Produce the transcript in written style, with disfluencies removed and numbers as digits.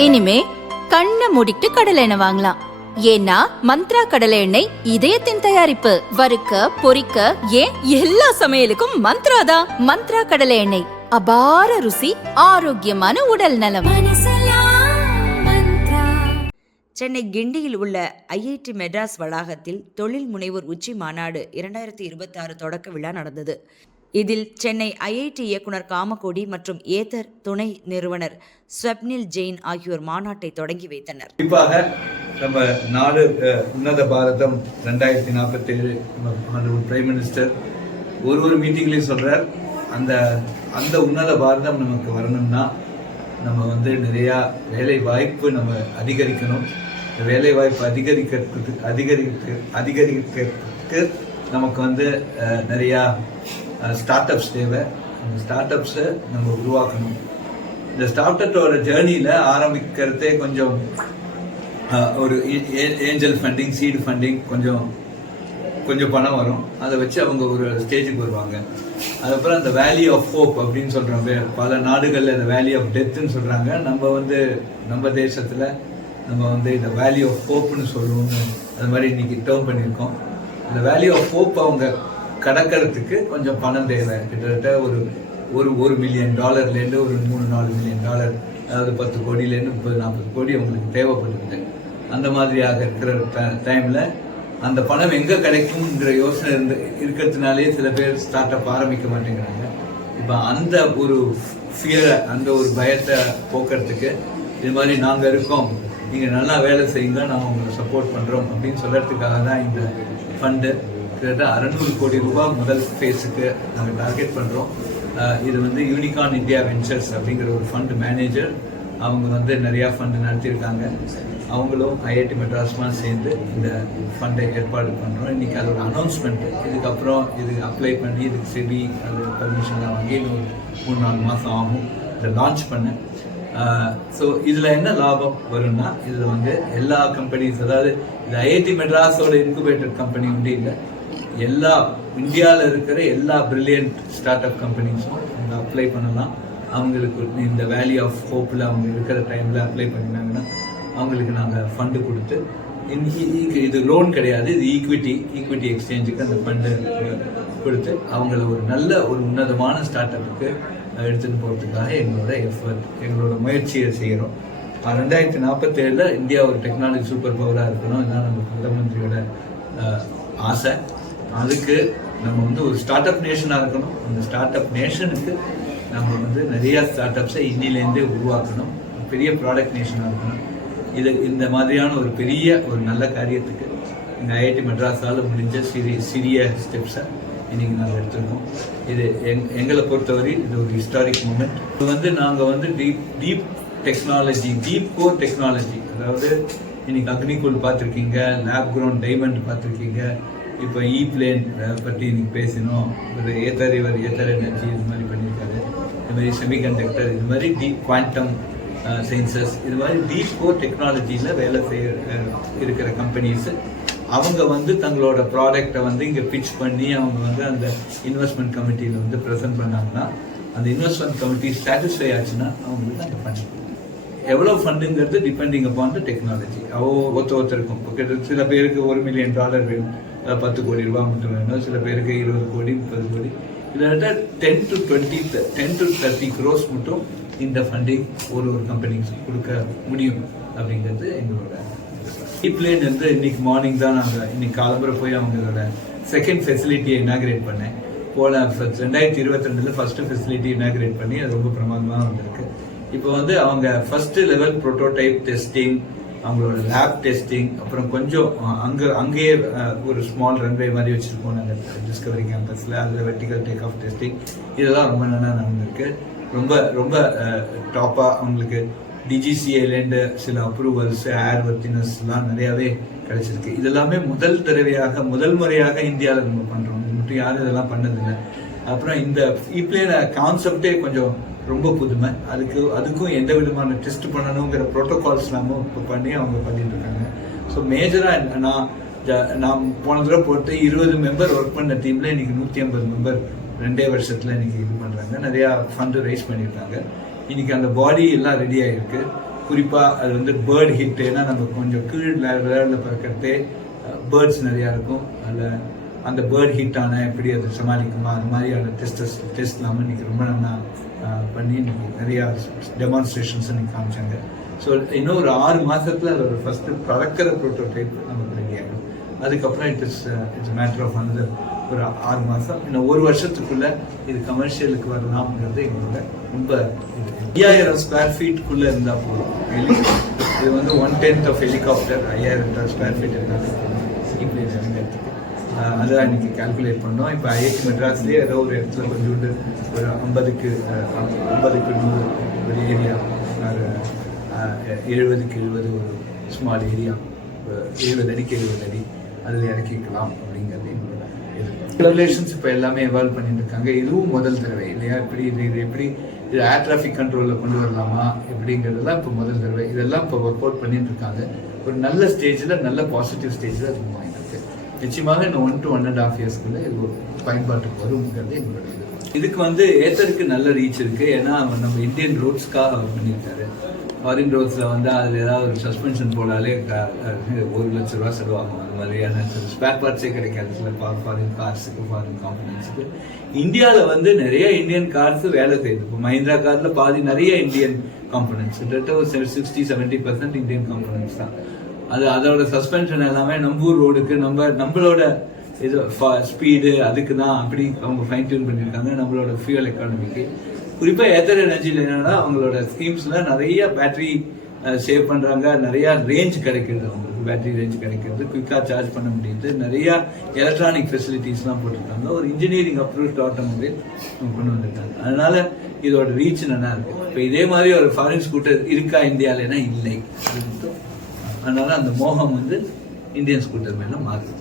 இனிமே கண்ணை மூடிட்டு கடலை எண்ணெய் வாங்கலாம். ஏன்னா மந்த்ரா கடலை எண்ணெய் இதயத்தின் தயாரிப்பு. வறுக்க பொரிக்க ஏன் எல்லா சமையலுக்கும் மந்த்ரா தான். மந்த்ரா கடலை எண்ணெய், அபார ருசி, ஆரோக்கியமான உடல் நலம். சென்னை கிண்டியில் உள்ள ஐஐடி மெட்ராஸ் வளாகத்தில் தொழில் முனைவோர் உச்சி மாநாடு 2026 தொடக்க விழா நடந்தது. இதில் சென்னை ஐஐடி இயக்குனர் காமகோடி மற்றும் ஏதர் துணை நிறுவனர் ஸ்வப்னில் ஜெயின் ஆகியோர் மாநாட்டை தொடங்கி வைத்தனர். குறிப்பாக நம்ம நாடு உன்னத பாரதம் 2047 பிரைம் மினிஸ்டர் ஒரு மீட்டிங்லையும் சொல்றார், அந்த உன்னத பாரதம் நமக்கு வரணும்னா நம்ம நிறையா வேலை வாய்ப்பு நம்ம அதிகரிக்கணும். வேலை வாய்ப்பு அதிகரிக்கிறதுக்கு நமக்கு நிறையா ஸ்டார்ட் அப்ஸ் தேவை. அந்த ஸ்டார்ட் அப்ஸை நம்ம உருவாக்கணும். இந்த ஸ்டார்ட் அப்போட ஜேர்னியில் ஆரம்பிக்கிறதே கொஞ்சம் ஒரு ஏஞ்சல் ஃபண்டிங், சீடு ஃபண்டிங், கொஞ்சம் பணம் வரும். அதை வச்சு அவங்க ஒரு ஸ்டேஜுக்கு வருவாங்க. அதுக்கப்புறம் அந்த வேலி ஆஃப் ஹோப் அப்படின்னு சொல்கிறாங்க. பல நாடுகளில் இந்த வேலி ஆஃப் டெத்துன்னு சொல்கிறாங்க. நம்ம தேசத்தில் நம்ம இந்த வேலி ஆஃப் ஹோப்னு சொல்லுவோம்னு அது மாதிரி இன்னைக்கு டேர்ம் பண்ணியிருக்கோம். இந்த வேலி ஆஃப் ஹோப் அவங்க கடக்கிறதுக்கு கொஞ்சம் பணம் தேவை. கிட்டத்தட்ட ஒரு $1 மில்லியன் ஒரு $3-4 மில்லியன், அதாவது 10 கோடியிலேருந்து 30-40 கோடி அவங்களுக்கு தேவைப்படுது. அந்த மாதிரியாக இருக்கிற டைமில் அந்த பணம் எங்கே கிடைக்கும்ன்ற யோசனை இருக்கிறதுனாலே சில பேர் ஸ்டார்ட் அப் ஆரம்பிக்க மாட்டேங்கிறாங்க. இப்போ அந்த ஒரு ஃபியரை, அந்த ஒரு பயத்தை போக்குறதுக்கு இது மாதிரி நாங்கள் இருக்கோம், நீங்கள் நல்லா வேலை செய்யுங்க, நாங்கள் உங்களை சப்போர்ட் பண்ணுறோம் அப்படின்னு சொல்கிறதுக்காக தான் இந்த ஃபண்டு. கிட்டத்தட்ட 600 கோடி ரூபாய் முதல் ஃபேஸுக்கு நாங்கள் டார்கெட் பண்ணுறோம். இது யூனிகார்ன் இந்தியா வெஞ்சர்ஸ் அப்படிங்கிற ஒரு ஃபண்டு மேனேஜர், அவங்க நிறையா ஃபண்டு நடத்தியிருக்காங்க. அவங்களும் ஐஐடி மெட்ராஸ்லாம் சேர்ந்து இந்த ஃபண்டை ஏற்பாடு பண்ணுறோம். இன்றைக்கி அதோட அனௌன்ஸ்மெண்ட்டு, இதுக்கப்புறம் இது அப்ளை பண்ணி இதுக்கு செபி அது பர்மிஷன்லாம் வாங்கி இன்னும் 3-4 மாதம் ஆகும் இதை லான்ச் பண்ண. ஸோ இதில் என்ன லாபம் வரும்னா, இதில் எல்லா கம்பெனிஸ், அதாவது இது ஐஐடி மெட்ராஸோட இன்குபேட்டர் கம்பெனி இல்லை, எல்லா இந்தியாவில் இருக்கிற எல்லா பிரில்லியன்ட் ஸ்டார்ட் அப் கம்பெனிஸும் அவங்க அப்ளை பண்ணலாம். அவங்களுக்கு இந்த வேலி ஆஃப் ஹோப்பில் அவங்க இருக்கிற டைமில் அப்ளை பண்ணினாங்கன்னா அவங்களுக்கு நாங்கள் ஃபண்டு கொடுத்து, இது லோன் கிடையாது, இது ஈக்விட்டி எக்ஸ்சேஞ்சுக்கு அந்த ஃபண்டு கொடுத்து அவங்கள ஒரு நல்ல ஒரு உன்னதமான ஸ்டார்ட் அப்புக்கு எடுத்துகிட்டு போகிறதுக்காக எங்களோட முயற்சியை செய்கிறோம். 2047 இந்தியா ஒரு டெக்னாலஜி சூப்பர் பவராக இருக்கணும், இதுதான் நம்ம பிரதமந்திரியோட ஆசை. அதுக்கு நம்ம ஒரு ஸ்டார்ட் அப் நேஷனாக இருக்கணும். அந்த ஸ்டார்ட் அப் நேஷனுக்கு நம்ம நிறைய ஸ்டார்ட் அப்ஸை இன்னிலேருந்தே உருவாக்கணும். பெரிய ப்ராடக்ட் நேஷனாக இருக்கணும். இந்த மாதிரியான ஒரு பெரிய ஒரு நல்ல காரியத்துக்கு இந்த ஐஐடி மெட்ராஸால் முடிஞ்ச சிறிய ஸ்டெப்ஸை இன்னைக்கு நாங்கள் எடுத்துருக்கோம். இது எங்களை பொறுத்தவரை இது ஒரு ஹிஸ்டாரிக் மூமெண்ட். இது நாங்கள் deep technology, deep core technology, அதாவது இன்னைக்கு அக்னிகூல் பார்த்துருக்கீங்க, லேப் க்ரௌண்ட் டைமண்ட் பார்த்துருக்கீங்க, இப்போ பிளேன் பற்றி இன்னைக்கு பேசினோம். ஒரு ஏத்தர் எனர்ஜி இது மாதிரி பண்ணியிருக்காரு. இது மாதிரி செமிகண்டக்டர், இது மாதிரி டீப் குவாண்டம் சயின்சஸ், இது மாதிரி டீப் கோர் டெக்னாலஜியில் வேலை இருக்கிற கம்பெனிஸ் அவங்க தங்களோட ப்ராடக்டை இங்கே பிச் பண்ணி அவங்க அந்த இன்வெஸ்ட்மெண்ட் கமிட்டியில் ப்ரெசென்ட் பண்ணாங்கன்னா, அந்த இன்வெஸ்ட்மெண்ட் கமிட்டி சாட்டிஸ்ஃபை ஆச்சுன்னா அவங்களுக்கு அந்த ஃபண்ட் எவ்வளோ ஃபண்டுங்கிறது டிபெண்டிங் அப்பான் த டெக்னாலஜி. ஒருத்தருக்கும் இப்போ சில பேருக்கு $1 மில்லியன் வேணும், 10 கோடி ரூபாய் மட்டும் வேணும். சில பேருக்கு 20 கோடி 30 கோடி, இதில் 10 to 30 crores மட்டும் இந்த ஃபண்டிங் ஒரு கம்பெனிக்கு கொடுக்க முடியும் அப்படிங்கிறது எங்களோட பிளேன். இன்னைக்கு மார்னிங் தான் இன்னைக்கு காலம்புரை போய் அவங்களோட செகண்ட் ஃபெசிலிட்டியை இனாகிரேட் பண்ணேன். 2022 ஃபர்ஸ்ட் ஃபெசிலிட்டி இனாகிரேட் பண்ணி அது ரொம்ப பிரமாதமாக வந்திருக்கு. இப்போ அவங்க ஃபர்ஸ்ட் லெவல் ப்ரோட்டோடைப் டெஸ்டிங், அவங்களோட லேப் டெஸ்டிங், அப்புறம் கொஞ்சம் அங்கேயே ஒரு ஸ்மால் ரன்வே மாதிரி வச்சுருக்கோம் நாங்கள் டிஸ்கவரி கேம்பஸில். அதில் வெர்டிகல் டேக் ஆஃப் டெஸ்டிங் இதெல்லாம் ரொம்ப நல்லா நடந்திருக்கு. ரொம்ப டாப்பாக அவங்களுக்கு டிஜிசிஏலேருந்து சில அப்ரூவல்ஸ், ஏர் வர்த்தினஸ்லாம் நிறையாவே கிடைச்சிருக்கு. இதெல்லாமே முதல் முறையாக இந்தியாவில் நம்ம பண்ணுறோம். இது மட்டும் யாரும் இதெல்லாம் பண்ணதில்லை. அப்புறம் இந்த பிளேன் கான்செப்டே கொஞ்சம் ரொம்ப புதுமை. அதுக்கும் எந்த விதமான டெஸ்ட் பண்ணணுங்கிற ப்ரோட்டோகால்ஸ் நாம இப்போ பண்ணி அவங்க பண்ணிட்டு இருக்காங்க. ஸோ மேஜராக நான் போன தடவை போட்டு 20 மெம்பர் ஒர்க் பண்ண டீமில் இன்னைக்கு 150 மெம்பர் 2 வருஷத்தில் இன்னைக்கு இது பண்ணுறாங்க. நிறையா ஃபண்டு ரைஸ் பண்ணியிருக்காங்க. இன்னைக்கு அந்த பாடி எல்லாம் ரெடி ஆகிருக்கு. குறிப்பாக அது வந்து பேர்ட் ஹிட். ஏன்னா நம்ம கொஞ்சம் கீழ் லெவலில் பறக்கிறதே பேர்ட்ஸ் நிறையா இருக்கும். அதில் அந்த பேர்ட் ஹிட்டான எப்படி அதை சமாளிக்குமா அது மாதிரியான டெஸ்ட் இல்லாமல் இன்றைக்கி ரொம்ப நல்லா பண்ணி இன்னைக்கு நிறையா டெமான்ஸ்ட்ரேஷன்ஸ் இன்னைக்கு காமிச்சாங்க. ஸோ இன்னும் ஒரு 6 மாதத்தில் அதோட ஃபஸ்ட்டு பறக்கிற ப்ரோட்டோடைப் நமக்கு ரெடி ஆகிடும். அதுக்கப்புறம் இட்ஸ் மேட்டர் ஆஃப் அனதர் ஒரு 6 மாதம், இன்னும் 1 வருஷத்துக்குள்ள இது கமர்ஷியலுக்கு வரலாம்ங்கிறது எங்களோட ரொம்ப 5000 ஸ்கொயர் ஃபீட்டுக்குள்ளே இருந்தால் போதும். இது வந்து 1/10 ஆஃப் ஹெலிகாப்டர் 5000 ஸ்கொயர் ஃபீட் இருந்தாலே போதும் இப்படி இறங்கிறதுக்கு. அதான் இன்னைக்கு கால்குலேட் பண்ணோம். இப்போ ஐஐடி மெட்ராஸ்லேயே ஏதோ ஒரு இடத்துல கொஞ்சோண்டு ஒரு 50க்கு 100 ஒரு ஏரியா, 70க்கு 70 ஒரு ஸ்மால் ஏரியா, 70 அடிக்கு 70 அடி அதில் இறக்கிக்கலாம் அப்படிங்கிறது எங்களோட ரெகுலேஷன்ஸ். இப்போ எல்லாமே எவால்வ் பண்ணிட்டு இருக்காங்க. இதுவும் முதல் தடவை இல்லையா? இப்படி இது எப்படி இது ஏர் டிராஃபிக் கண்ட்ரோலில் கொண்டு வரலாமா எப்படிங்கிறதுலாம் இப்போ முதல் தடவை. இதெல்லாம் இப்போ ஒர்க் அவுட் பண்ணிட்டு இருக்காங்க. ஒரு நல்ல ஸ்டேஜில், நல்ல பாசிட்டிவ் ஸ்டேஜில் அது மூவ் ஆகிட்டு இருக்கு. நிச்சயமாக இன்னும் 1 to 1.5 இயர்ஸ்க்குள்ள இது ஒரு பயன்பாட்டுக்கு வருங்கிறது எங்களோட இது. இதுக்கு வந்து ஏத்தருக்கு நல்ல ரீச் இருக்கு. ஏன்னா நம்ம இந்தியன் ரோட்ஸ்க்காக அவர் பண்ணியிருக்காரு. ஃபாரின் ரோட்ஸில் வந்து அதில் ஏதாவது ஒரு சஸ்பென்ஷன் போடாலே 1 லட்ச ரூபா செலவாகும். அது மாதிரியான ஸ்பேர் பார்ட்ஸே கிடைக்காது சில ஃபாரின் கார்ஸுக்கு, ஃபாரின் காம்பனன்ஸுக்கு. இந்தியாவில் வந்து நிறைய இந்தியன் கார்ஸ் வேலை செய்யுது. இப்போ மஹிந்திரா காரில் பாதி நிறைய இந்தியன் காம்பனன்ஸ், கிட்டத்தட்ட ஒரு 60-70% இந்தியன் காம்பனன்ஸ் தான். அதோட சஸ்பென்ஷன் எல்லாமே நம்பூர் ரோடுக்கு நம்மளோட இது ஸ்பீடு அதுக்கு தான் அப்படி அவங்க ஃபைன் டியூன் பண்ணியிருக்காங்க. நம்மளோட ஃபியூல் எக்கானமிக்கு குறிப்பாக ஏத்தர் எனர்ஜியில் என்னன்னா அவங்களோட ஸ்கீம்ஸ்ல நிறைய பேட்டரி சேவ் பண்ணுறாங்க. நிறைய ரேஞ்ச் கிடைக்கிறது, அவங்களுக்கு பேட்டரி ரேஞ்ச் கிடைக்கிறது, குயிக்காக சார்ஜ் பண்ண முடியுது, நிறைய எலக்ட்ரானிக் ஃபெசிலிட்டிஸ்லாம் போட்டிருக்காங்க. ஒரு இன்ஜினியரிங் அப்ரூவ்ட் ஆட்டோமொபைல் கொண்டு வந்திருக்காங்க. அதனால இதோட ரீச் நல்லா இருக்கு. இப்போ இதே மாதிரி ஒரு ஃபாரின் ஸ்கூட்டர் இருக்கா இந்தியாவிலனா இல்லை. அதனால அந்த மோகம் வந்து இந்தியன் ஸ்கூட்டர் மேல மாறுது.